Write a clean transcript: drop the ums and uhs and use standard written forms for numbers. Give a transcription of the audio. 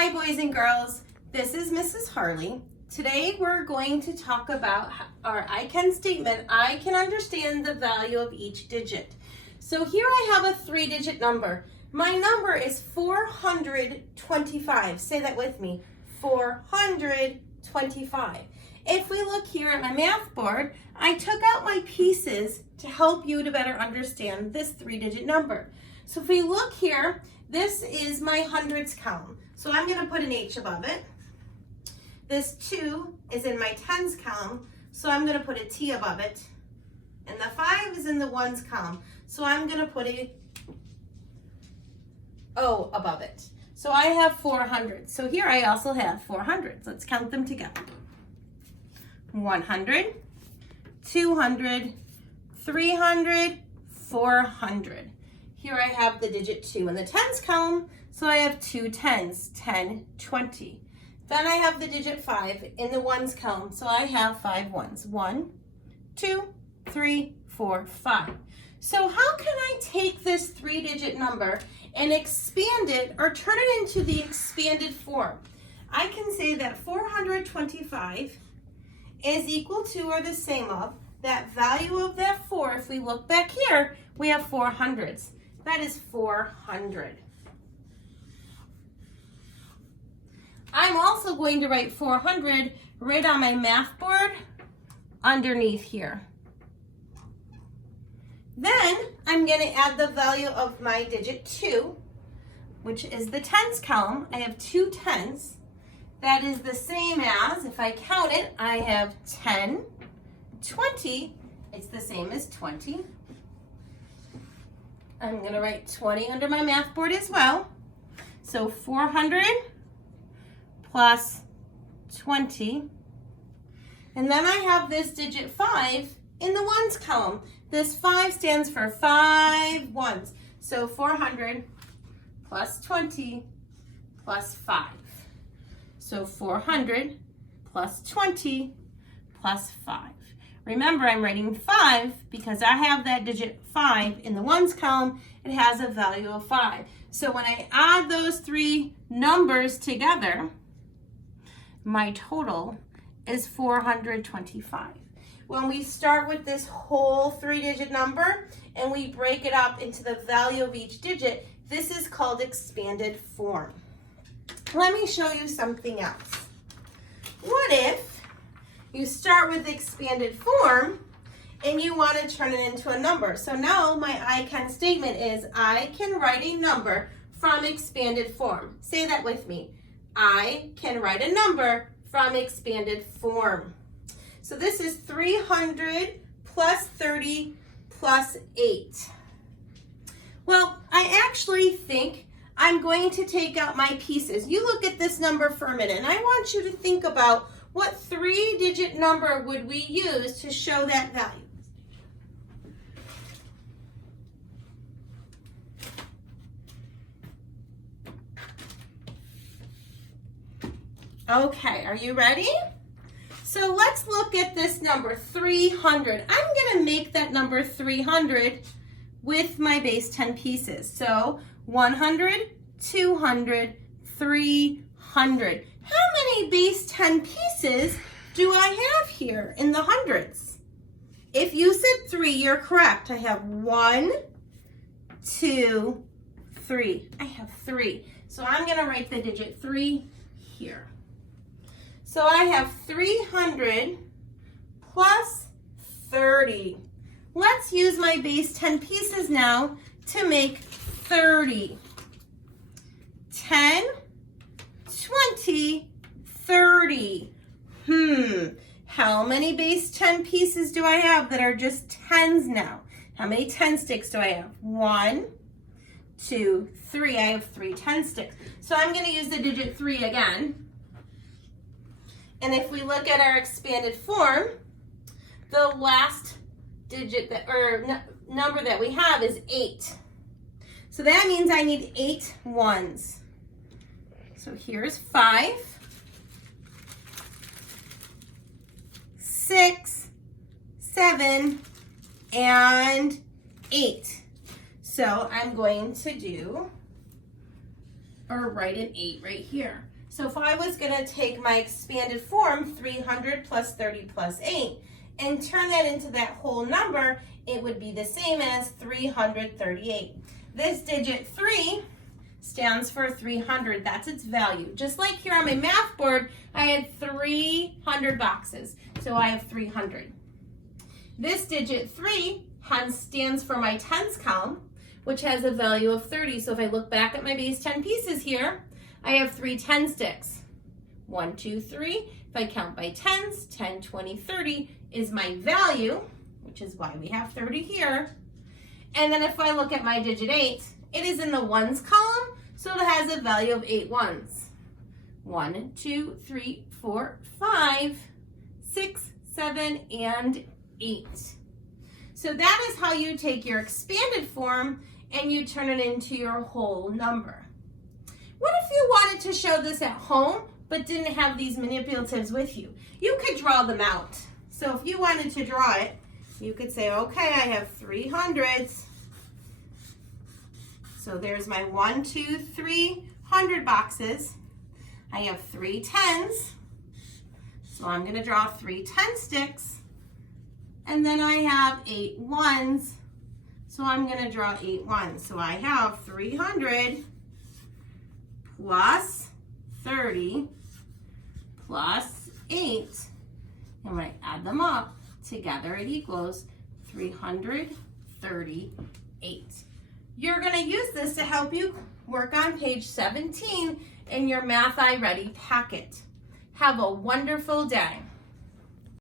Hi boys and girls, this is Mrs. Harley. Today we're going to talk about our I can statement. I can understand the value of each digit. So here I have a 3-digit number. My number is 425. Say that with me, 425. If we look here at my math board, I took out my pieces to help you to better understand this 3-digit number. So if we look here, this is my hundreds column. So I'm going to put an H above it. This 2 is in my tens column, so I'm going to put a T above it. And the 5 is in the ones column, so I'm going to put a O above it. So I have 400. So here I also have 400. Let's count them together. 100, 200, 300, 400. Here I have the digit 2 in the tens column, so I have 2 tens, 10, 20. Then I have the digit 5 in the ones column, so I have 5 ones. 1, 2, 3, 4, 5. So how can I take this 3-digit number and expand it or turn it into the expanded form? I can say that 425 is equal to or the same of that value of that 4. If we look back here, we have 4 hundreds. That is 400. I'm also going to write 400 right on my math board underneath here. Then I'm going to add the value of my digit 2, which is the tens column. I have 2 tens. That is the same as, if I count it, I have 10, 20. It's the same as 20. I'm going to write 20 under my math board as well. So 400 plus 20. And then I have this digit 5 in the ones column. This 5 stands for 5 ones. So 400 plus 20 plus 5. So 400 plus 20 plus 5. Remember, I'm writing 5 because I have that digit 5 in the ones column. It has a value of 5. So when I add those 3 numbers together, my total is 425. When we start with this whole 3-digit number and we break it up into the value of each digit, this is called expanded form. Let me show you something else. What if you start with expanded form and you want to turn it into a number? So now my I can statement is I can write a number from expanded form. Say that with me. I can write a number from expanded form. So this is 300 plus 30 plus 8. Well, I actually think I'm going to take out my pieces. You look at this number for a minute, and I want you to think about what 3-digit number would we use to show that value. Okay, are you ready? So let's look at this number, 300. I'm going to make that number 300 with my base 10 pieces. So 100, 200, 300. How many base 10 pieces do I have here in the hundreds? If you said 3, you're correct. I have 1, 2, 3. I have 3. So I'm going to write the digit 3 here. So I have 300 plus 30. Let's use my base 10 pieces now to make 30. 10, 20, 30. How many base 10 pieces do I have that are just tens now? How many 10 sticks do I have? 1, 2, 3. I have 3 10 sticks. So I'm going to use the digit 3 again. And if we look at our expanded form, the last digit number that we have is 8. So that means I need 8 ones. So here's 5, 6, 7, and 8. So I'm going to do or write an 8 right here. So if I was going to take my expanded form, 300 plus 30 plus 8, and turn that into that whole number, it would be the same as 338. This digit 3 stands for 300. That's its value. Just like here on my math board, I had 300 boxes, so I have 300. This digit 3 stands for my tens column, which has a value of 30. So if I look back at my base 10 pieces here, I have 3 10 sticks. 1, 2, 3. If I count by tens, 10, 20, 30 is my value, which is why we have 30 here. And then if I look at my digit 8, it is in the ones column, so it has a value of 8 ones. 1, 2, 3, 4, 5, 6, 7, and 8. So that is how you take your expanded form and you turn it into your whole number. What if you wanted to show this at home but didn't have these manipulatives with you? You could draw them out. So if you wanted to draw it, you could say, okay, I have 3 hundreds. So there's my 1, 2, 3 100 boxes. I have 3 tens. So I'm going to draw 3 10 sticks. And then I have 8 ones. So I'm going to draw 8 ones. So I have 300 plus 30 plus 8. And when I add them up together, it equals 338. You're going to use this to help you work on page 17 in your Math iReady packet. Have a wonderful day.